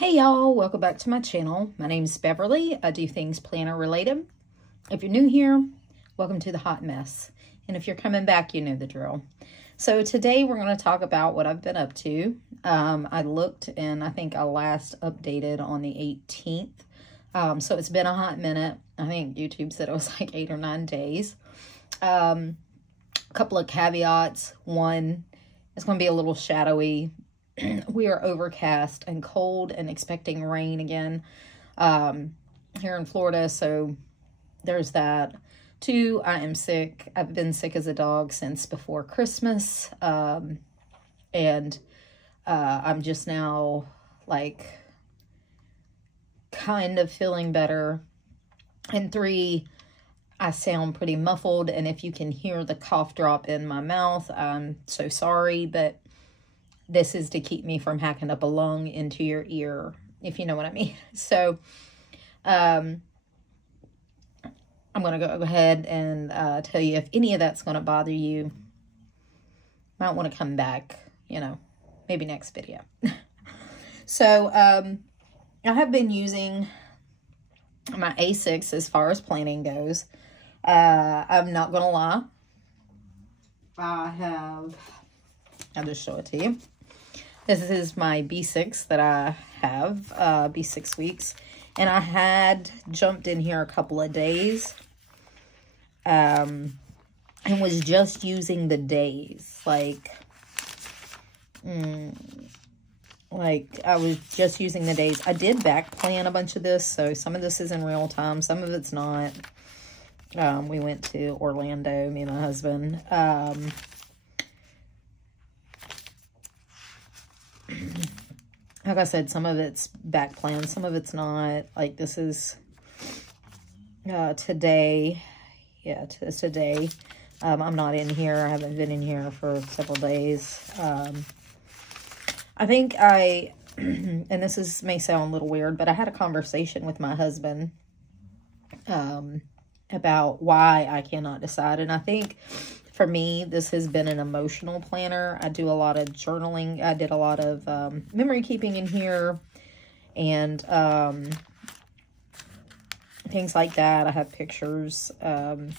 Hey y'all, welcome back to my channel. My name is Beverly. I do things planner related. If you're new here, welcome to the hot mess. And if you're coming back, you know the drill. So today we're going to talk about what I've been up to. I looked and I think I last updated on the 18th. So it's been a hot minute. I think YouTube said it was like 8 or 9 days. A couple of caveats. One, it's going to be a little shadowy. We are overcast and cold and expecting rain again here in Florida, so there's that. 2, I am sick. I've been sick as a dog since before Christmas, and I'm just now, like, kind of feeling better. And 3, I sound pretty muffled, and if you can hear the cough drop in my mouth, I'm so sorry, but this is to keep me from hacking up a lung into your ear, if you know what I mean. So, I'm going to go ahead and tell you if any of that's going to bother you, might want to come back, you know, maybe next video. So, I have been using my A6 as far as planning goes. I'm not going to lie. I'll just show it to you. This is my B6 that I have, B6 weeks. And I had jumped in here a couple of days. And was just using the days. Like I was just using the days. I did back plan a bunch of this. So some of this is in real time. Some of it's not. We went to Orlando, me and my husband. Like I said, some of it's back planned, some of it's not. Like this is today. Yeah, it's today. I'm not in here. I haven't been in here for several days. I think and this may sound a little weird, but I had a conversation with my husband about why I cannot decide. And I think for me, this has been an emotional planner. I do a lot of journaling. I did a lot of memory keeping in here and things like that. I have pictures, and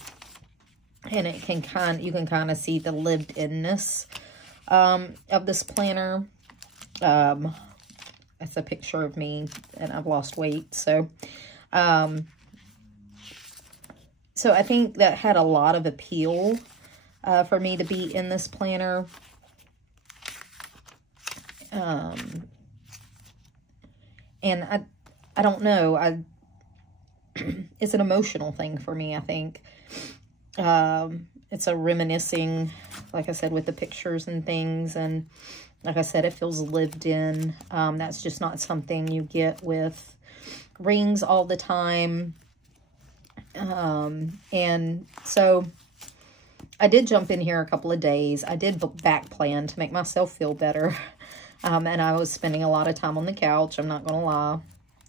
it can you can kind of see the lived-inness of this planner. That's a picture of me, and I've lost weight. So, so I think that had a lot of appeal. For me to be in this planner. And I don't know. It's an emotional thing for me, I think. It's a reminiscing, like I said, with the pictures and things. And like I said, it feels lived in. That's just not something you get with rings all the time. And so I did jump in here a couple of days. I did back plan to make myself feel better. And I was spending a lot of time on the couch, I'm not going to lie.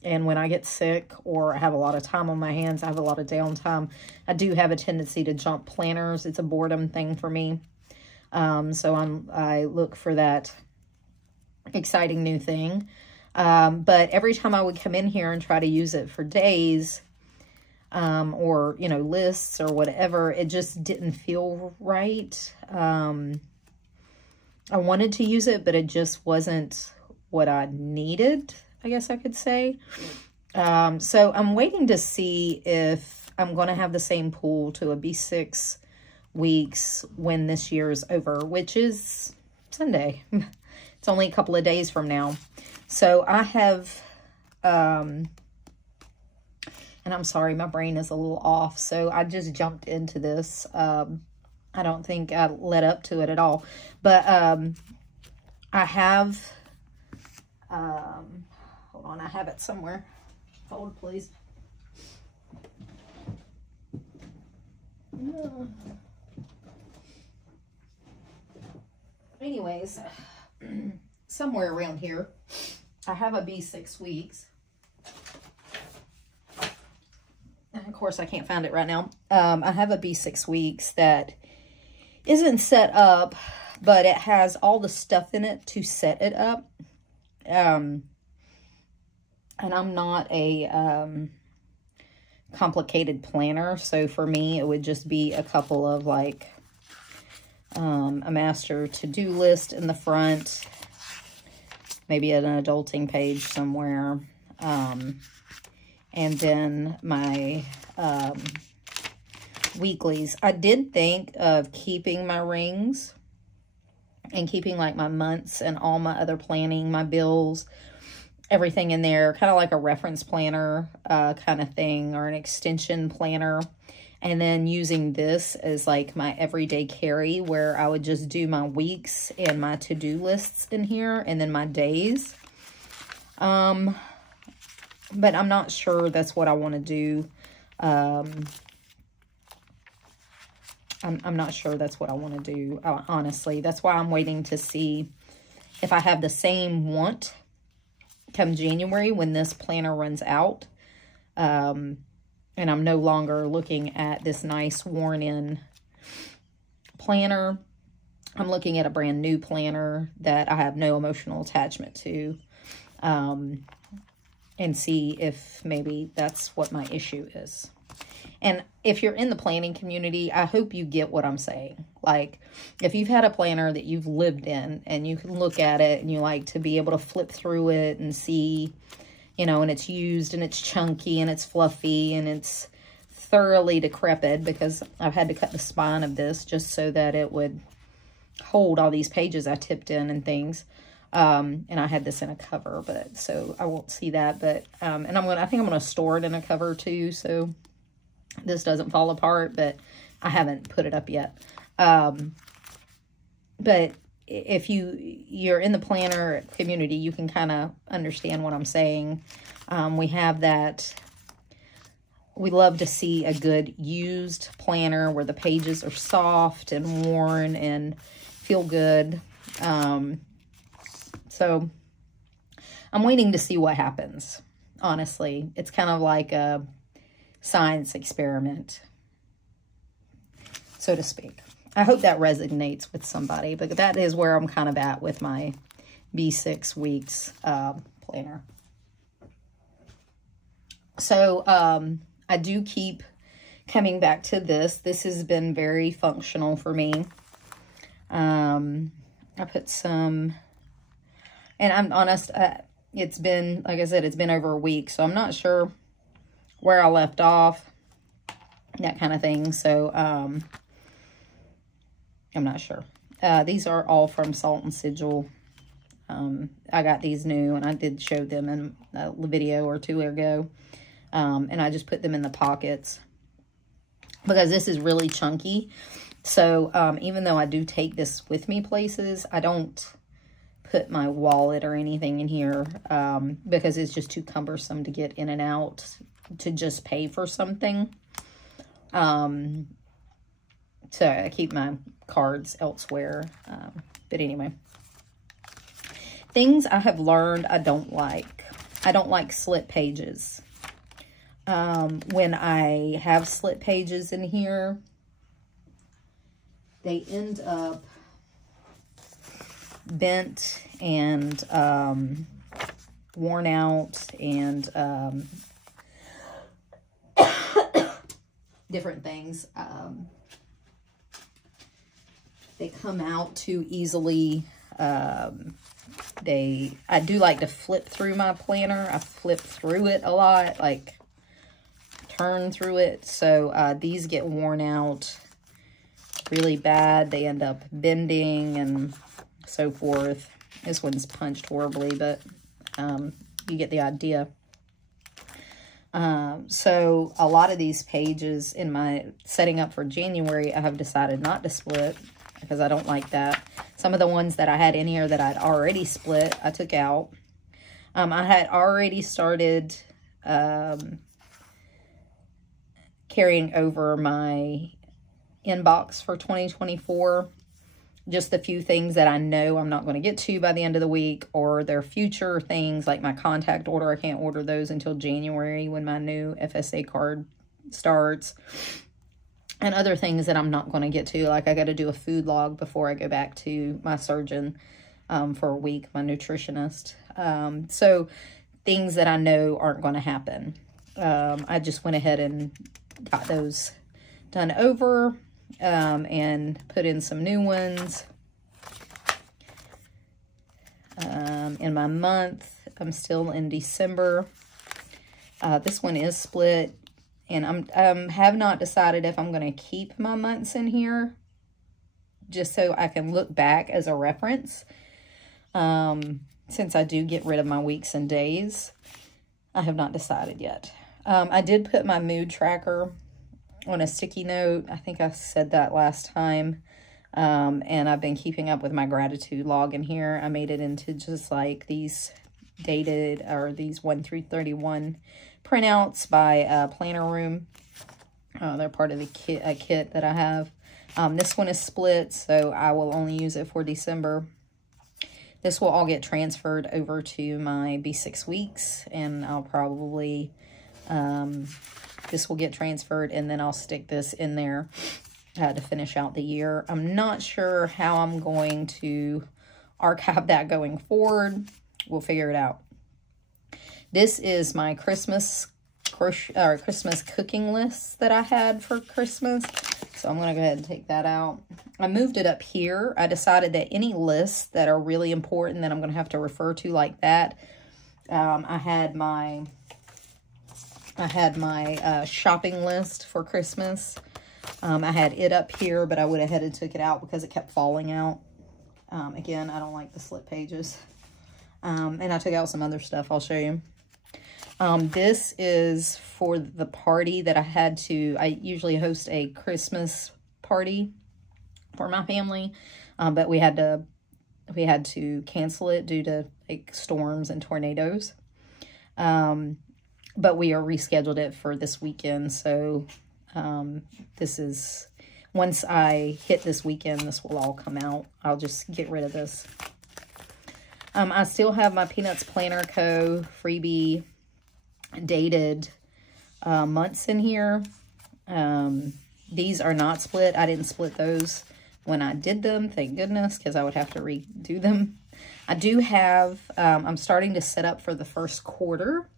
And when I get sick or I have a lot of time on my hands, I have a lot of downtime, I do have a tendency to jump planners. It's a boredom thing for me. So I look for that exciting new thing. But every time I would come in here and try to use it for days, or, you know, lists or whatever, it just didn't feel right. I wanted to use it, but it just wasn't what I needed, I guess I could say. So I'm waiting to see if I'm going to have the same pull to a B6 weeks when this year is over, which is Sunday. It's only a couple of days from now. So I have, and I'm sorry, my brain is a little off. So I just jumped into this. I don't think I led up to it at all. But I have, hold on, I have it somewhere. Hold, please. Anyways, somewhere around here, I have a B6 weeks. Of course, I can't find it right now. I have a B6 weeks that isn't set up, but it has all the stuff in it to set it up. And I'm not a complicated planner, so for me it would just be a couple of like a master to-do list in the front, maybe an adulting page somewhere, and then my weeklies. I did think of keeping my rings and keeping like my months and all my other planning, my bills, everything in there, kind of like a reference planner kind of thing, or an extension planner. And then using this as like my everyday carry, where I would just do my weeks and my to-do lists in here, and then my days. But I'm not sure that's what I want to do. I'm not sure that's what I want to do, honestly. That's why I'm waiting to see if I have the same want come January when this planner runs out. And I'm no longer looking at this nice worn-in planner. I'm looking at a brand new planner that I have no emotional attachment to. And see if maybe that's what my issue is. And if you're in the planning community, I hope you get what I'm saying. Like, if you've had a planner that you've lived in and you can look at it and you like to be able to flip through it and see, you know, and it's used and it's chunky and it's fluffy and it's thoroughly decrepit, because I've had to cut the spine of this just so that it would hold all these pages I tipped in and things. And I had this in a cover, but so I won't see that. But, and I think I'm going to store it in a cover too, so this doesn't fall apart, but I haven't put it up yet. But if you're in the planner community, you can kind of understand what I'm saying. We have that. We love to see a good used planner where the pages are soft and worn and feel good. So I'm waiting to see what happens. Honestly, it's kind of like a science experiment, so to speak. I hope that resonates with somebody, but that is where I'm kind of at with my B6 weeks planner. So I do keep coming back to this. This has been very functional for me. I put some, and I'm honest, it's been, like I said, it's been over a week, so I'm not sure where I left off, that kind of thing. So, I'm not sure. These are all from Salt and Sigil. I got these new, and I did show them in a video or two ago. And I just put them in the pockets because this is really chunky. So, even though I do take this with me places, I don't put my wallet or anything in here, because it's just too cumbersome to get in and out to just pay for something. So I keep my cards elsewhere. But anyway, things I have learned I don't like. I don't like slip pages. When I have slip pages in here, they end up bent and worn out and different things. They come out too easily. I do like to flip through my planner. I flip through it a lot, like turn through it. So these get worn out really bad. They end up bending and so forth. This one's punched horribly, but you get the idea. So a lot of these pages in my setting up for January, I have decided not to split because I don't like that. Some of the ones that I had in here that I'd already split, I took out. I had already started carrying over my inbox for 2024. Just the few things that I know I'm not going to get to by the end of the week, or their future things like my contact order. I can't order those until January when my new FSA card starts. And other things that I'm not going to get to, like I got to do a food log before I go back to my surgeon for a week, my nutritionist. So things that I know aren't going to happen. I just went ahead and got those done over and put in some new ones. In my month, I'm still in December. This one is split, and I have not decided if I'm going to keep my months in here, just so I can look back as a reference. Since I do get rid of my weeks and days, I have not decided yet. I did put my mood tracker on a sticky note. I think I said that last time. And I've been keeping up with my gratitude log in here. I made it into just like these dated, or these 1 through 31 printouts by Planner Room. They're part of the kit that I have. This one is split, so I will only use it for December. This will all get transferred over to my B6 weeks, and I'll probably, this will get transferred, and then I'll stick this in there to finish out the year. I'm not sure how I'm going to archive that going forward. We'll figure it out. This is my Christmas cooking list that I had for Christmas. So I'm going to go ahead and take that out. I moved it up here. I decided that any lists that are really important that I'm going to have to refer to like that. I had my shopping list for Christmas. I had it up here, but I went ahead and took it out because it kept falling out. Again, I don't like the slip pages. And I took out some other stuff. I'll show you. This is for the party that I had to, I usually host a Christmas party for my family, but we had to cancel it due to like storms and tornadoes. But we are rescheduled it for this weekend. So, this is, once I hit this weekend, this will all come out. I'll just get rid of this. I still have my Peanuts Planner Co. freebie dated months in here. These are not split. I didn't split those when I did them, thank goodness, because I would have to redo them. I do have, I'm starting to set up for the first quarter.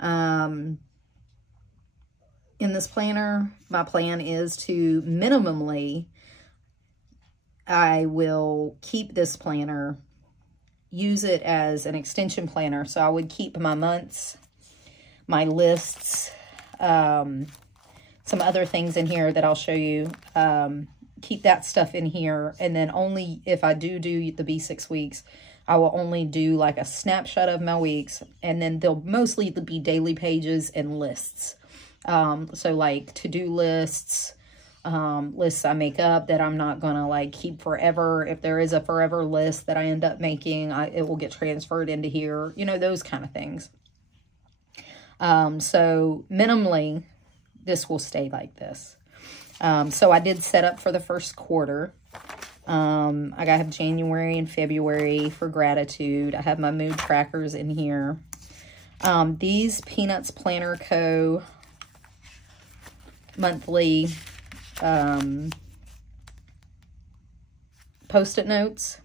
In this planner, my plan is to minimally, I will keep this planner, use it as an extension planner. So I would keep my months, my lists, some other things in here that I'll show you. Keep that stuff in here. And then only if I do the B6 weeks, I will only do like a snapshot of my weeks. And then they'll mostly be daily pages and lists. So like to-do lists, lists I make up that I'm not gonna like keep forever. If there is a forever list that I end up making, it will get transferred into here, you know, those kind of things. So minimally, this will stay like this. So I did set up for the first quarter. I have January and February for gratitude. I have my mood trackers in here. These Peanuts Planner Co. monthly Post-it notes.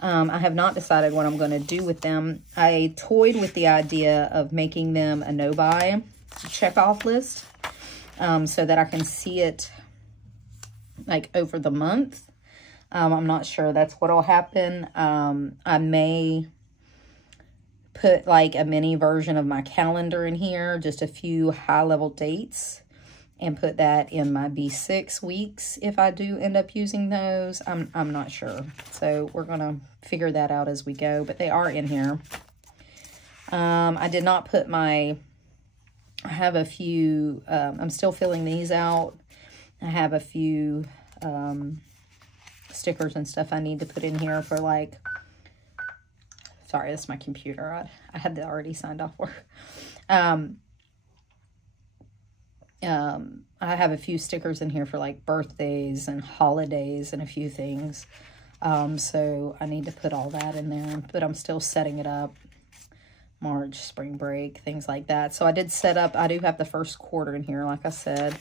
I have not decided what I'm going to do with them. I toyed with the idea of making them a no-buy check-off list, so that I can see it like over the month. I'm not sure that's what'll happen. I may put like a mini version of my calendar in here, just a few high-level dates, and put that in my B6 weeks if I do end up using those. I'm not sure. So we're going to figure that out as we go, but they are in here. I did not put I have a few, I'm still filling these out. I have a few stickers and stuff I need to put in here for like, sorry, that's my computer. I had that already signed off for. I have a few stickers in here for like birthdays and holidays and a few things. So I need to put all that in there, but I'm still setting it up. March, spring break, things like that. So I did set up, I do have the first quarter in here, like I said.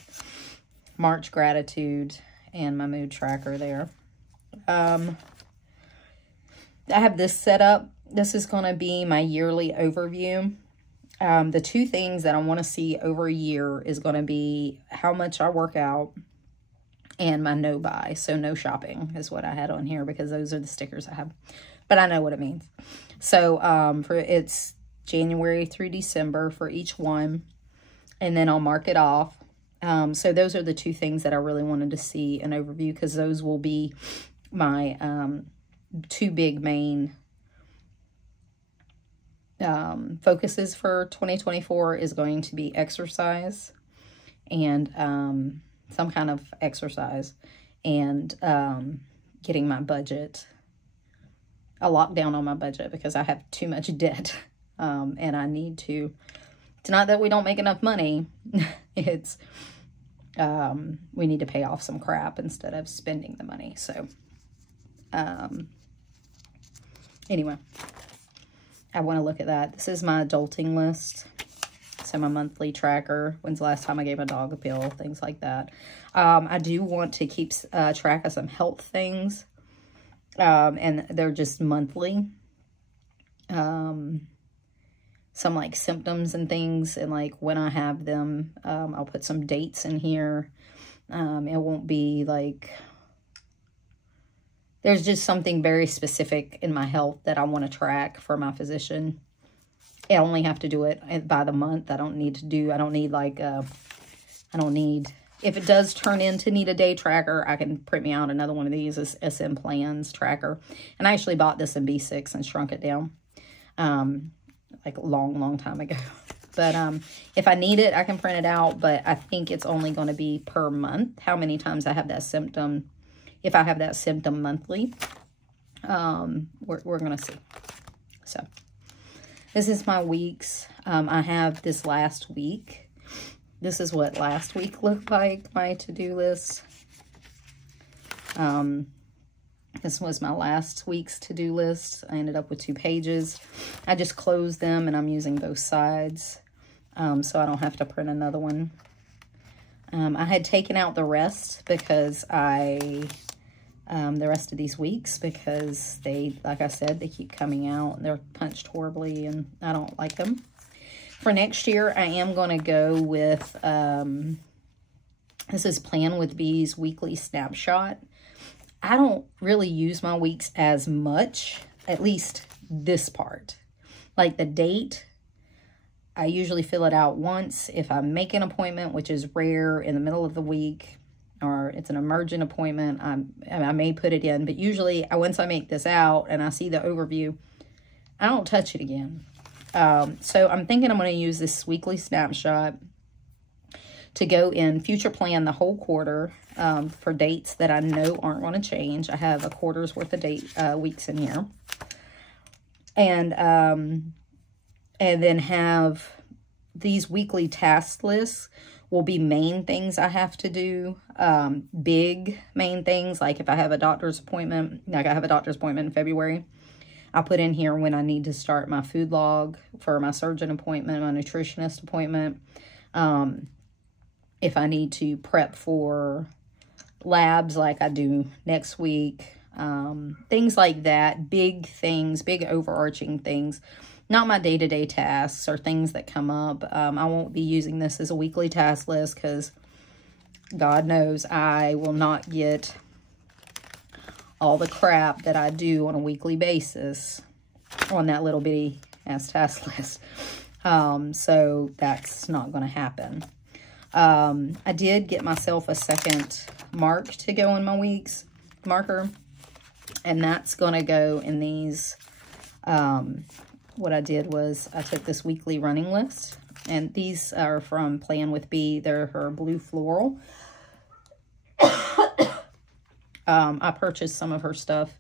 March gratitude and my mood tracker there. I have this set up this is going to be my yearly overview. The two things that I want to see over a year is going to be how much I work out and my no buy. So no shopping is what I had on here because those are the stickers I have. But I know what it means. So it's January through December for each one. And then I'll mark it off. So those are the two things that I really wanted to see an overview because those will be my two big main focuses for 2024 is going to be exercise and some kind of exercise and getting my budget, a lockdown on my budget because I have too much debt and I need to, it's not that we don't make enough money, it's we need to pay off some crap instead of spending the money. So anyway, I want to look at that. This is my adulting list. So my monthly tracker, when's the last time I gave a dog a pill, things like that. I do want to keep track of some health things. And they're just monthly. Some like symptoms and things, and like when I have them, I'll put some dates in here. It won't be like, there's just something very specific in my health that I want to track for my physician. I only have to do it by the month. I don't need, if it does turn into need a day tracker, I can print me out another one of these as SMPlans tracker. And I actually bought this in B6 and shrunk it down. Like a long time ago. But if I need it, I can print it out. But I think it's only going to be per month, how many times I have that symptom. If I have that symptom monthly, we're going to see. So this is my weeks. I have this last week. This is what last week looked like, my to-do list. This was my last week's to-do list. I ended up with 2 pages. I just closed them and I'm using both sides so I don't have to print another one. I had taken out the rest because the rest of these weeks because they, like I said, they keep coming out and they're punched horribly and I don't like them. For next year, I am going to go with, this is Plan with Bees Weekly Snapshot. I don't really use my weeks as much, at least this part. Like the date, I usually fill it out once. If I make an appointment, which is rare in the middle of the week, or it's an emergent appointment, I may put it in. But usually, once I make this out and I see the overview, I don't touch it again. So I'm thinking I'm going to use this weekly snapshot to go in future plan the whole quarter for dates that I know aren't going to change. I have a quarter's worth of weeks in here. And then have these weekly task lists will be main things I have to do. Big main things, like if I have a doctor's appointment, like I have a doctor's appointment in February, I'll put in here when I need to start my food log for my surgeon appointment, my nutritionist appointment. If I need to prep for labs like I do next week, things like that, big things, big overarching things, not my day-to-day tasks or things that come up. I won't be using this as a weekly task list because God knows I will not get all the crap that I do on a weekly basis on that little bitty ass task list. So that's not going to happen. I did get myself a second mark to go in my weeks marker, and that's going to go in these. What I did was I took this weekly running list, and these are from Plan with Bee. They're her blue floral. I purchased some of her stuff.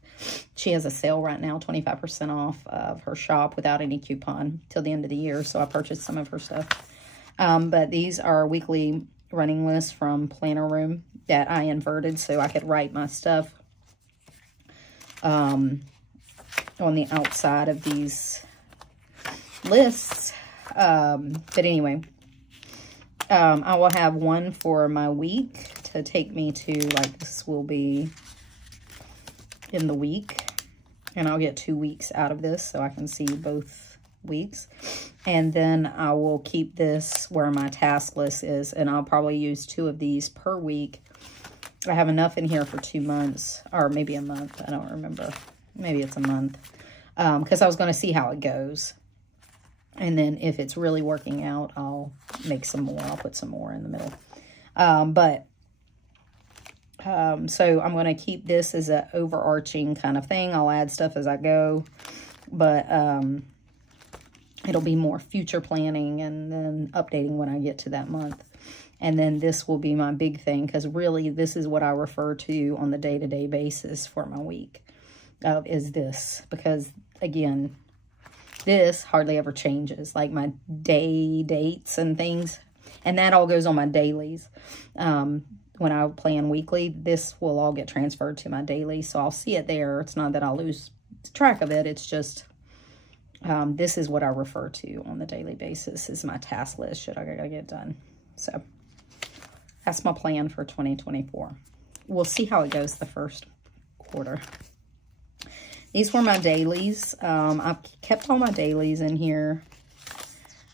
She has a sale right now, 25% off of her shop without any coupon till the end of the year. So I purchased some of her stuff. But these are weekly running lists from Planner Room that I inverted so I could write my stuff on the outside of these lists. But anyway, I will have one for my week to take me to, like, this will be in the week. And I'll get 2 weeks out of this so I can see both weeks. And then I will keep this where my task list is, and I'll probably use 2 of these per week. I have enough in here for 2 months, or maybe a month. I don't remember. Maybe it's a month. Because I was going to see how it goes. And then if it's really working out, I'll make some more. I'll put some more in the middle. So I'm going to keep this as an overarching kind of thing. I'll add stuff as I go. But it'll be more future planning and then updating when I get to that month. And then this will be my big thing, because really this is what I refer to on the day-to-day basis for my week, is this. Because, again, this hardly ever changes, like my dates and things. And that all goes on my dailies. When I plan weekly, this will all get transferred to my daily, so I'll see it there. It's not that I'll lose track of it. It's just this is what I refer to on the daily basis, is my task list, should I gotta get done. So that's my plan for 2024. We'll see how it goes the first quarter. These were my dailies. I've kept all my dailies in here.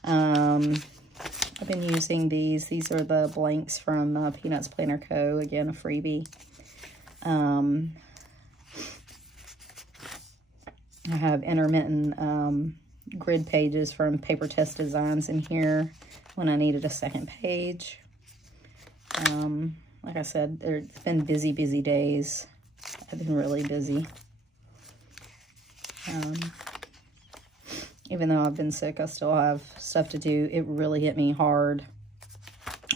I've been using these. These are the blanks from Peanuts Planner Co. Again, a freebie. I have intermittent grid pages from Paper Test Designs in here when I needed a second page. Like I said, it's been busy days. I've been really busy. Even though I've been sick, I still have stuff to do. It really hit me hard.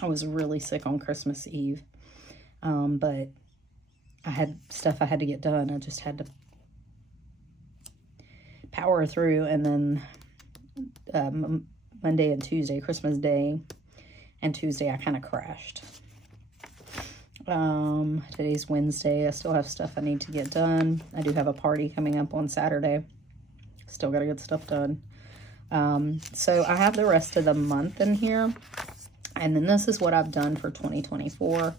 I was really sick on Christmas Eve. But I had stuff I had to get done. I just had to power through. And then Monday and Tuesday, Christmas Day and Tuesday, I kind of crashed. Today's Wednesday. I still have stuff I need to get done. I do have a party coming up on Saturday. Still got to get stuff done. So I have the rest of the month in here. And then this is what I've done for 2024.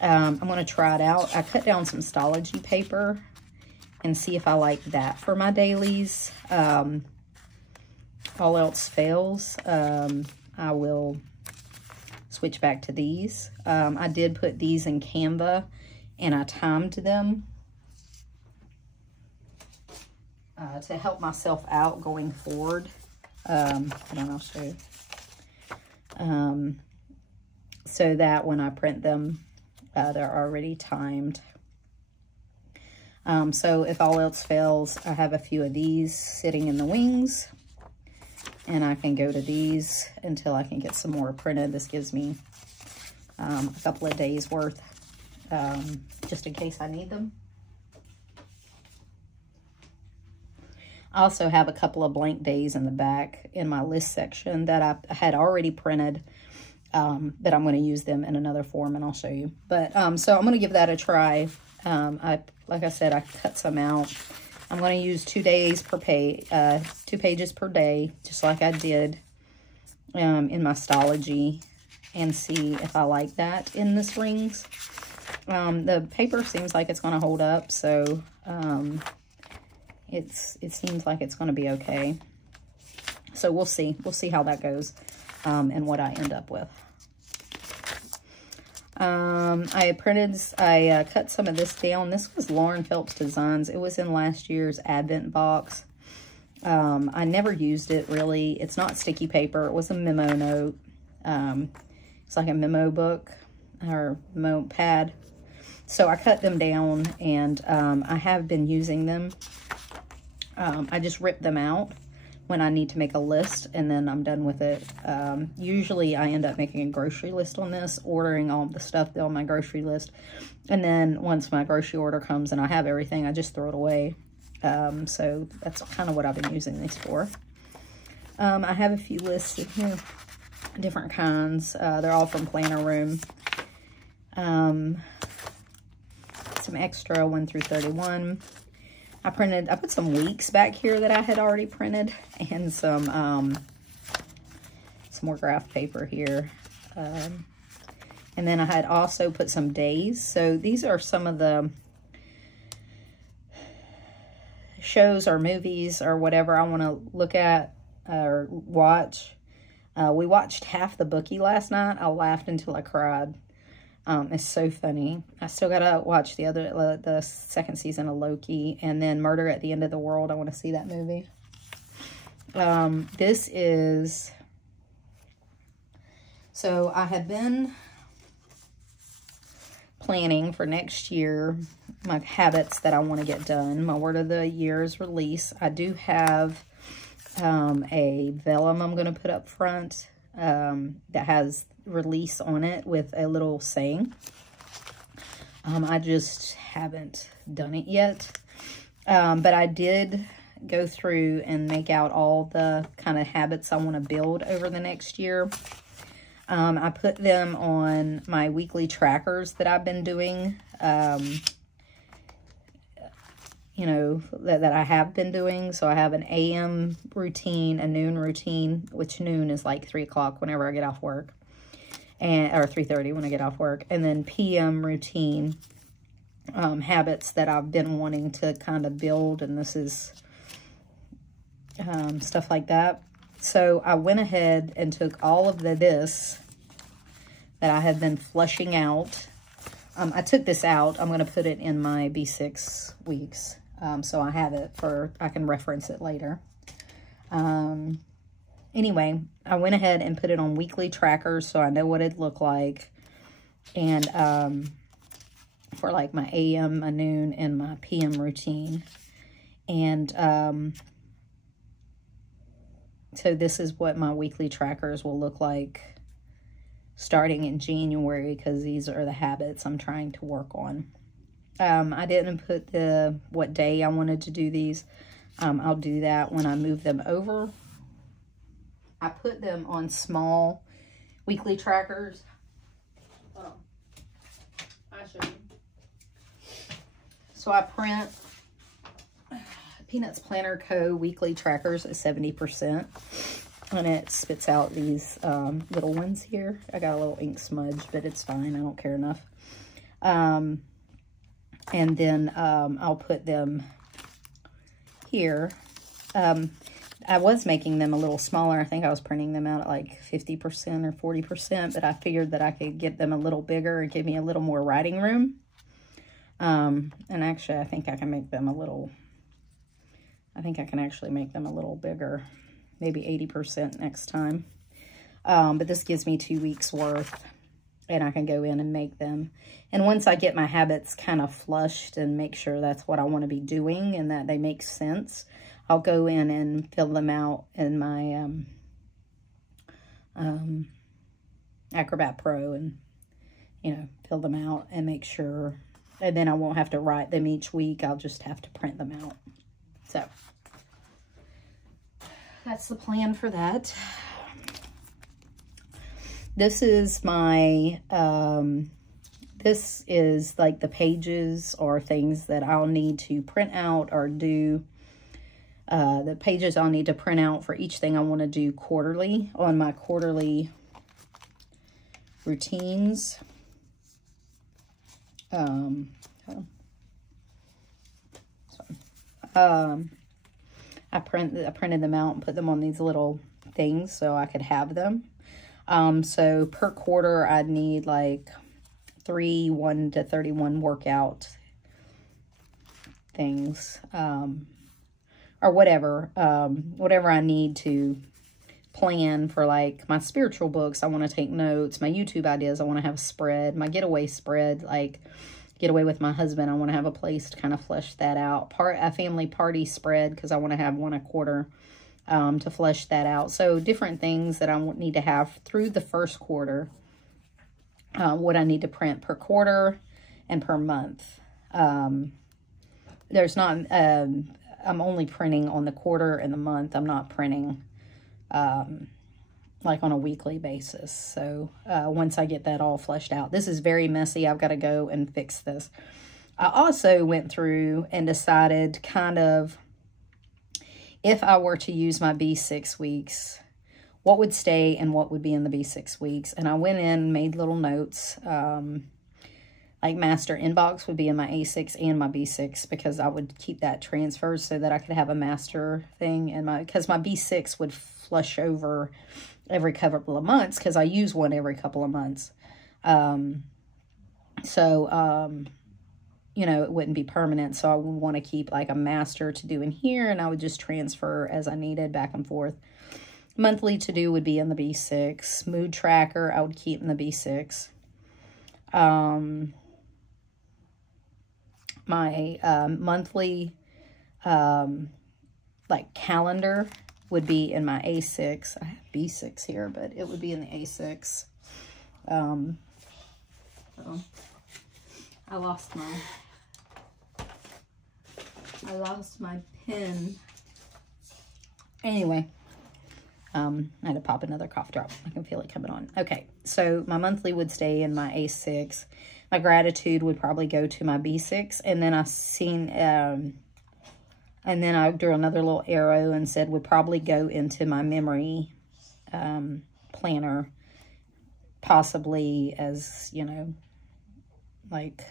I'm going to try it out. I cut down some Stalogy paper and see if I like that for my dailies. All else fails, I will switch back to these. I did put these in Canva and I timed them to help myself out going forward. Hold on, I'll show you. So that when I print them, they're already timed. So if all else fails, I have a few of these sitting in the wings, and I can go to these until I can get some more printed. This gives me a couple of days worth, just in case I need them. I also have a couple of blank days in the back in my list section that I had already printed, but I'm going to use them in another form, and I'll show you. But so I'm going to give that a try. Like I said, I cut some out. I'm going to use 2 days per page, 2 pages per day, just like I did in my Stalogy, and see if I like that in this rings. The paper seems like it's going to hold up, so it seems like it's going to be okay. So we'll see. We'll see how that goes and what I end up with. I cut some of this down. This was Lauren Phelps Designs. It was in last year's Advent box. I never used it really. It's not sticky paper. It was a memo note. It's like a memo book or memo pad. So I cut them down, and I have been using them. I just rip them out when I need to make a list, and then I'm done with it. Usually I end up making a grocery list on this, ordering all the stuff on my grocery list. And then once my grocery order comes and I have everything, I just throw it away. So that's kind of what I've been using these for. I have a few lists in here, different kinds. They're all from Planner Room. Some extra 1 through 31. I put some weeks back here that I had already printed, and some more graph paper here. And then I had also put some days. So these are some of the shows or movies or whatever I want to look at or watch. We watched half the Bookie last night. I laughed until I cried. It's so funny. I still gotta watch the second season of Loki, and then Murder at the End of the World. I want to see that movie. This is, so I had been planning for next year my habits that I want to get done. My word of the year is release. I do have a vellum I'm going to put up front that has release on it with a little saying. I just haven't done it yet. But I did go through and make out all the kind of habits I want to build over the next year. I put them on my weekly trackers that I've been doing, you know, that I have been doing. So I have an AM routine, a noon routine, which noon is like 3 o'clock whenever I get off work, or 3:30 when I get off work. And then PM routine, habits that I've been wanting to kind of build. And this is stuff like that. So I went ahead and took all of this that I had been flushing out. I took this out. I'm going to put it in my B6 weeks. So I have it I can reference it later. Anyway, I went ahead and put it on weekly trackers so I know what it'd look like. And for like my AM, my noon, and my PM routine. And so this is what my weekly trackers will look like starting in January, because these are the habits I'm trying to work on. I didn't put what day I wanted to do these. I'll do that when I move them over. I put them on small weekly trackers. I'll show you. So I print Peanuts Planner Co. weekly trackers at 70%. And it spits out these little ones here. I got a little ink smudge, but it's fine. I don't care enough. And then I'll put them here. I was making them a little smaller. I think I was printing them out at like 50% or 40%, but I figured that I could get them a little bigger and give me a little more writing room. And actually, I think I can make them actually make them a little bigger, maybe 80% next time. But this gives me 2 weeks worth, and I can go in and make them. And once I get my habits kind of flushed and make sure that's what I want to be doing and that they make sense, I'll go in and fill them out in my Acrobat Pro and, you know, fill them out and make sure. And then I won't have to write them each week. I'll just have to print them out. So that's the plan for that. This is my, this is like the pages or things that I'll need to print out or do. The pages I'll need to print out for each thing I want to do quarterly on my quarterly routines. I printed them out and put them on these little things so I could have them. So per quarter, I'd need like 3 1 to 31 workout things, or whatever I need to plan for, like my spiritual books. I want to take notes. My YouTube ideas, I want to have a spread. My getaway spread, like getaway with my husband, I want to have a place to kind of flesh that out. A family party spread, because I want to have one a quarter to flesh that out. So different things that I need to have through the first quarter, what I need to print per quarter and per month. There's not, I'm only printing on the quarter and the month. I'm not printing like on a weekly basis. So once I get that all fleshed out, this is very messy. I've got to go and fix this. I also went through and decided kind of, if I were to use my B6 weeks, what would stay and what would be in the B6 weeks. And I went in and made little notes, like like master inbox would be in my A6 and my B6, because I would keep that transferred so that I could have a master thing in my, because my B6 would flush over every couple of months, because I use one every couple of months. You know, it wouldn't be permanent, so I would want to keep like a master to do in here, and I would just transfer as I needed back and forth. Monthly to do would be in the B6. Mood tracker I would keep in the B6. My monthly like calendar would be in my A6. I have B6 here, but it would be in the A6. I lost my pen. Anyway, I had to pop another cough drop. I can feel it coming on. Okay, so my monthly would stay in my A6. My gratitude would probably go to my B6, and then and then I drew another little arrow and said would probably go into my memory planner, possibly as, you know, like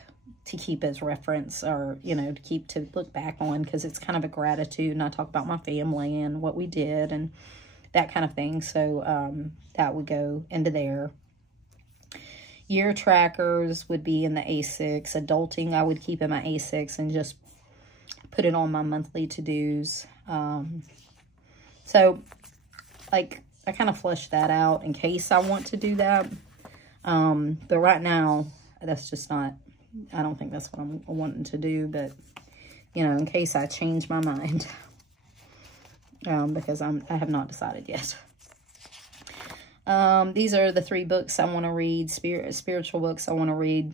to keep as reference, or, you know, to look back on, because it's kind of a gratitude, and I talk about my family and what we did and that kind of thing. So that would go into there. Year trackers would be in the A6. Adulting I would keep in my A6 and just put it on my monthly to-dos. So, like, I kind of flushed that out in case I want to do that. But right now, that's just not, I don't think that's what I'm wanting to do. But, you know, in case I change my mind. Because I have not decided yet. These are the 3 books I want to read, spiritual books I want to read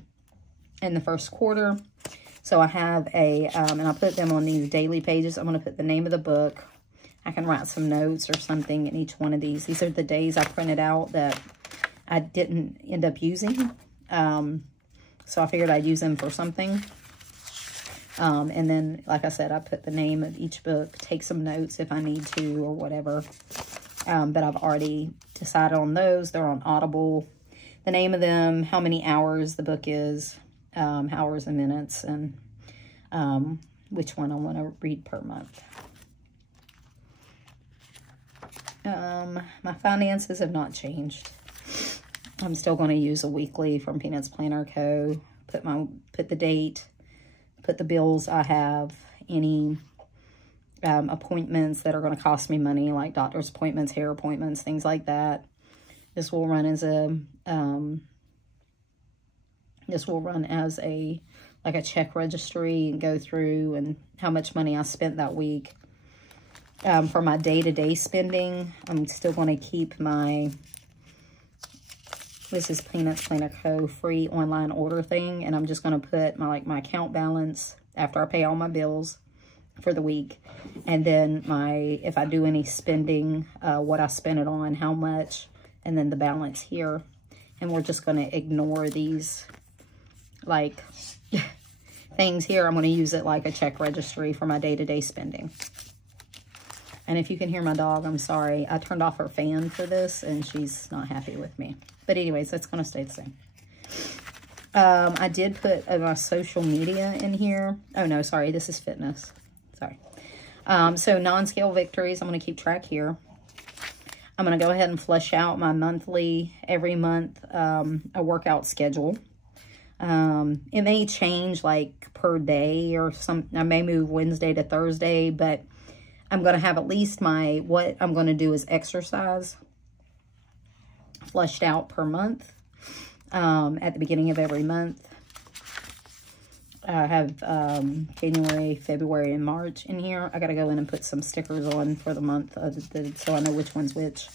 in the first quarter. So I have and I'll put them on these daily pages. I'm going to put the name of the book. I can write some notes or something in each one of these. These are the days I printed out that I didn't end up using. So I figured I'd use them for something. And then, like I said, I put the name of each book, take some notes if I need to or whatever. But I've already decided on those. They're on Audible. The name of them, how many hours the book is, hours and minutes, and which one I want to read per month. My finances have not changed. I'm still going to use a weekly from Peanuts Planner Co. Put the date, put the bills I have, any appointments that are going to cost me money, like doctor's appointments, hair appointments, things like that. This will run as like a check registry, and go through and how much money I spent that week. For my day-to-day spending, I'm still going to keep this is Peanuts Planner Co. free online order thing, and I'm just going to put my account balance after I pay all my bills for the week, and then if I do any spending, what I spent it on, how much, and then the balance here. And we're just going to ignore these like things here. I'm going to use it like a check registry for my day-to-day spending. And if you can hear my dog, I'm sorry. I turned off her fan for this, and she's not happy with me. But anyways, that's going to stay the same. I did put my social media in here. Oh, no, sorry. This is fitness. Sorry. So non-scale victories, I'm going to keep track here. I'm going to go ahead and flesh out my monthly, every month, a workout schedule. It may change like per day or I may move Wednesday to Thursday, but I'm going to have at least what I'm going to do is exercise fleshed out per month at the beginning of every month. I have January, February, and March in here. I got to go in and put some stickers on for the month so I know which one's which.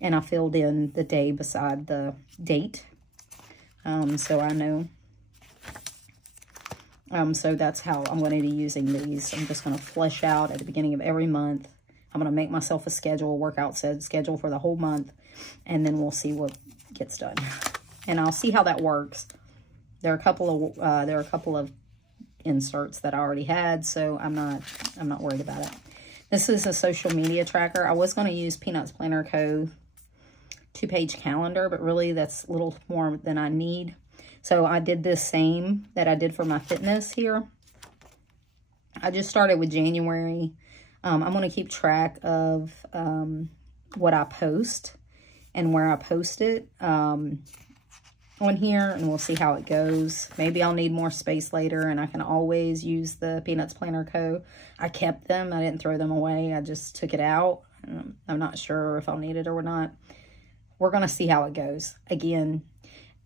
And I filled in the day beside the date, so I know. So that's how I'm going to be using these. I'm just going to flesh out at the beginning of every month. I'm going to make myself a schedule, workout schedule for the whole month, and then we'll see what gets done. And I'll see how that works. There are a couple of inserts that I already had, so I'm not worried about it. This is a social media tracker. I was going to use Peanuts Planner Co. 2-page calendar, but really that's a little more than I need. So I did this same that I did for my fitness here. I just started with January. I'm going to keep track of what I post and where I post it on here, and we'll see how it goes. Maybe I'll need more space later, and I can always use the Peanuts Planner Co. I kept them. I didn't throw them away. I just took it out. I'm not sure if I'll need it or not. We're going to see how it goes. Again,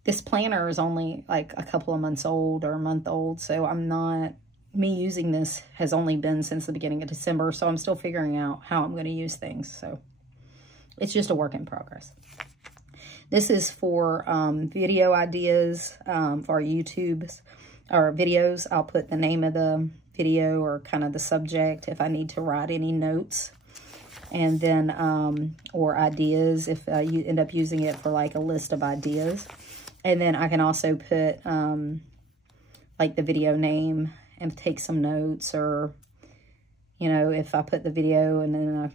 this planner is only like a couple of months old or a month old, so me using this has only been since the beginning of December, so I'm still figuring out how I'm going to use things. So it's just a work in progress. This is for video ideas for YouTube's or videos. I'll put the name of the video or kind of the subject if I need to write any notes. And then, or ideas if you end up using it for like a list of ideas. And then I can also put like the video name and take some notes, or, you know, if I put the video and then I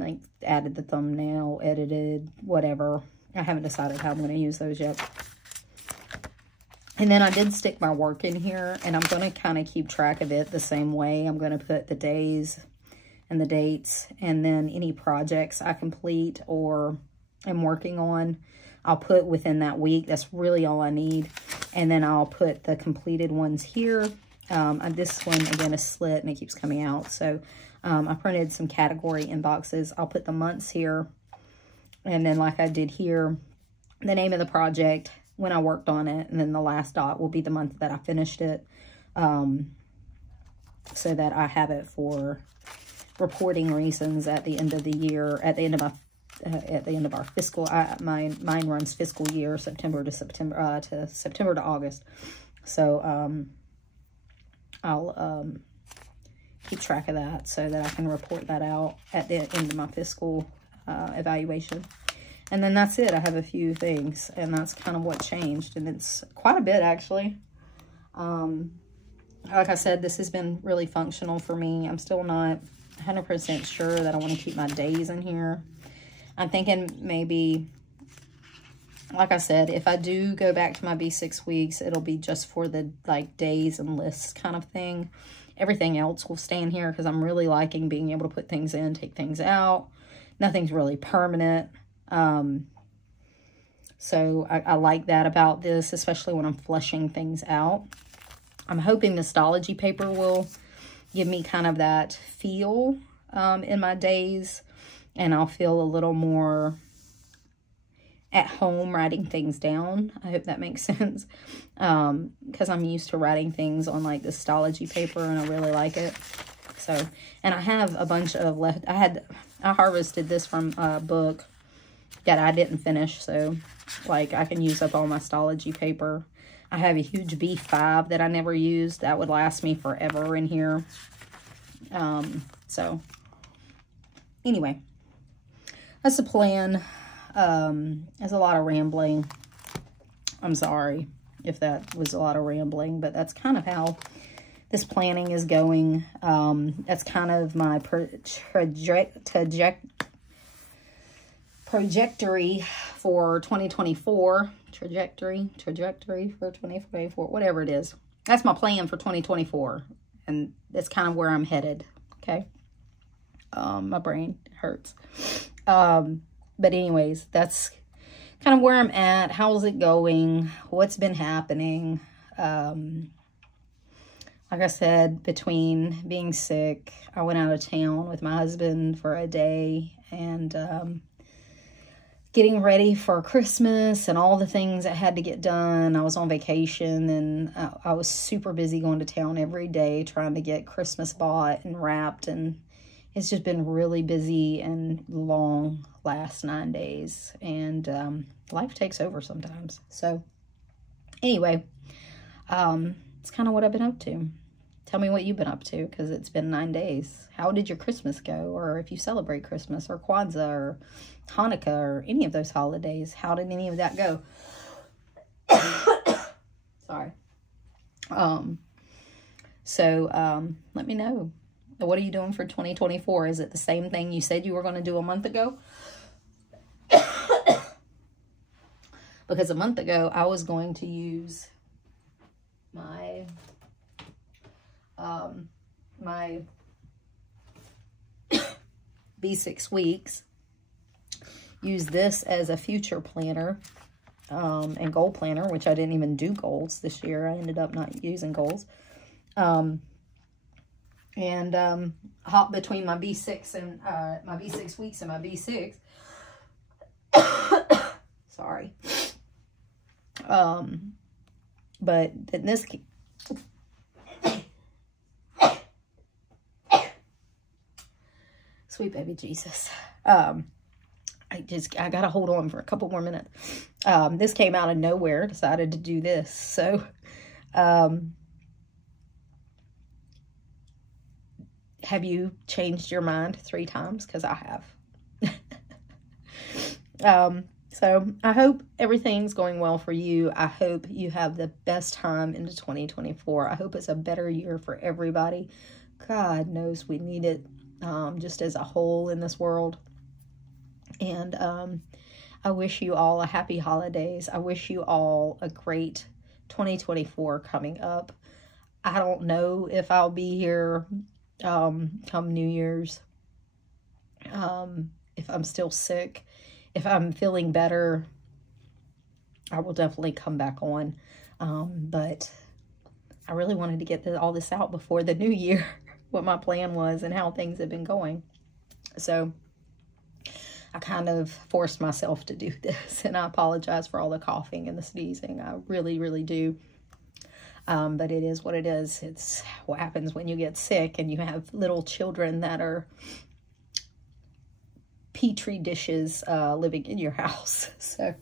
like added the thumbnail, edited, whatever. I haven't decided how I'm going to use those yet. And then I did stick my work in here, and I'm going to kind of keep track of it the same way. I'm going to put the days and the dates, and then any projects I complete or am working on, I'll put within that week. That's really all I need. And then I'll put the completed ones here. This one, again, is slit, and it keeps coming out. So I printed some category inboxes. I'll put the months here. And then like I did here, the name of the project, when I worked on it, and then the last dot will be the month that I finished it. So that I have it for reporting reasons at the end of the year, at the end of our fiscal, mine runs fiscal year, September to August. So I'll keep track of that so that I can report that out at the end of my fiscal evaluation. And then that's it. I have a few things, and that's kind of what changed, and it's quite a bit actually. Like I said, this has been really functional for me. I'm still not 100% sure that I want to keep my days in here. I'm thinking maybe, like I said, if I do go back to my B6 weeks, it'll be just for the like days and lists kind of thing. Everything else will stay in here because I'm really liking being able to put things in, take things out. Nothing's really permanent. So I like that about this, especially when I'm fleshing things out. I'm hoping the Stalogy paper will give me kind of that feel in my days, and I'll feel a little more at home writing things down. I hope that makes sense, because I'm used to writing things on like the Stalogy paper, and I really like it. So, and I have a bunch of left. I harvested this from a book that I didn't finish, so like I can use up all my Stalogy paper. I have a huge B5 that I never used. That would last me forever in here. So anyway, that's the plan. There's a lot of rambling. I'm sorry if that was a lot of rambling, but that's kind of how this planning is going. That's kind of my trajectory for 2024. Trajectory for 2024, whatever it is. That's my plan for 2024, and that's kind of where I'm headed. Okay. My brain hurts. But anyways, that's kind of where I'm at. How's it going? What's been happening? Like I said, between being sick, I went out of town with my husband for a day, and getting ready for Christmas and all the things that had to get done. I was on vacation, and I was super busy going to town every day trying to get Christmas bought and wrapped, and it's just been really busy and long last 9 days, and life takes over sometimes. So anyway, it's kind of what I've been up to. Tell me what you've been up to, because it's been 9 days. How did your Christmas go? Or if you celebrate Christmas or Kwanzaa or Hanukkah or any of those holidays, how did any of that go? Sorry. Let me know. What are you doing for 2024? Is it the same thing you said you were going to do a month ago? because a month ago I was going to use my my B6 weeks, use this as a future planner and goal planner, which I didn't even do goals this year. I ended up not using goals. Hop between my B6 and my B6 weeks and my B6. Sorry. But in this case, sweet baby Jesus. I gotta hold on for a couple more minutes. This came out of nowhere. Decided to do this. So, have you changed your mind 3 times? Because I have. So I hope everything's going well for you. I hope you have the best time into 2024. I hope it's a better year for everybody. God knows we need it, just as a whole in this world. And I wish you all a happy holidays. I wish you all a great 2024 coming up. I don't know if I'll be here come New Year's. If I'm still sick, if I'm feeling better, I will definitely come back on. But I really wanted to get all this out before the new year, what my plan was and how things have been going. So I kind of forced myself to do this, and I apologize for all the coughing and the sneezing. I really, really do. But it is what it is. It's what happens when you get sick and you have little children that are petri dishes living in your house. So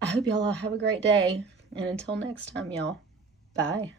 I hope y'all have a great day. And until next time, y'all, bye.